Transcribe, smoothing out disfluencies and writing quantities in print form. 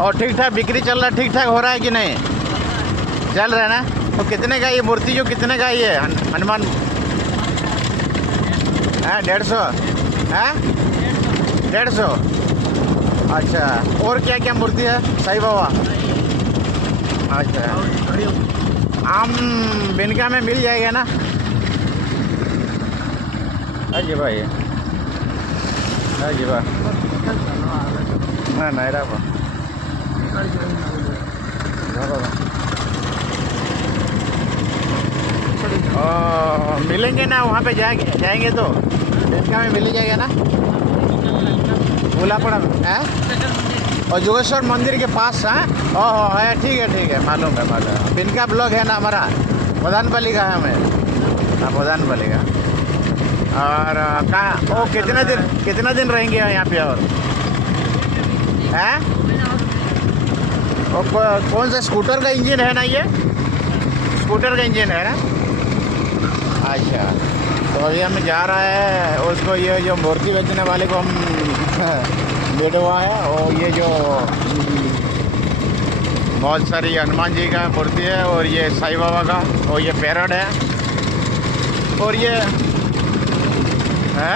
और ठीक ठाक बिक्री चल रहा है, ठीक ठाक हो रहा है कि नहीं? चल रहा है ना? तो कितने का ये मूर्ति जो कितने का ये हनुमान है? 150 है? 150। अच्छा, और क्या क्या मूर्ति है साईं बाबा? अच्छा, आम बिनका में मिल जाएगा ना? अजी भाई अजी भाई नहीं रहा मिलेंगे ना वहाँ पे जाएंगे तो बिनका में मिल जाएगा ना? भूलापड़ा में है और जोगेश्वर मंदिर के पास है। ओहो है, ठीक है मालूम है। बिनका ब्लॉग है ना हमारा, मोदानपल्ली का है हमें। हाँ मोदानपल्ली का। और कहाँ ओ कितना दिन रहेंगे यहाँ पे और हैं? और कौन सा स्कूटर का इंजन है ना? ये स्कूटर का इंजन है ना? अच्छा, तो अभी हम जा रहा है उसको, ये जो मूर्ति बेचने वाले को हम बेटवा है। और ये जो बहुत सारी हनुमान जी का मूर्ति है और ये साईं बाबा का और ये पैरट है और ये है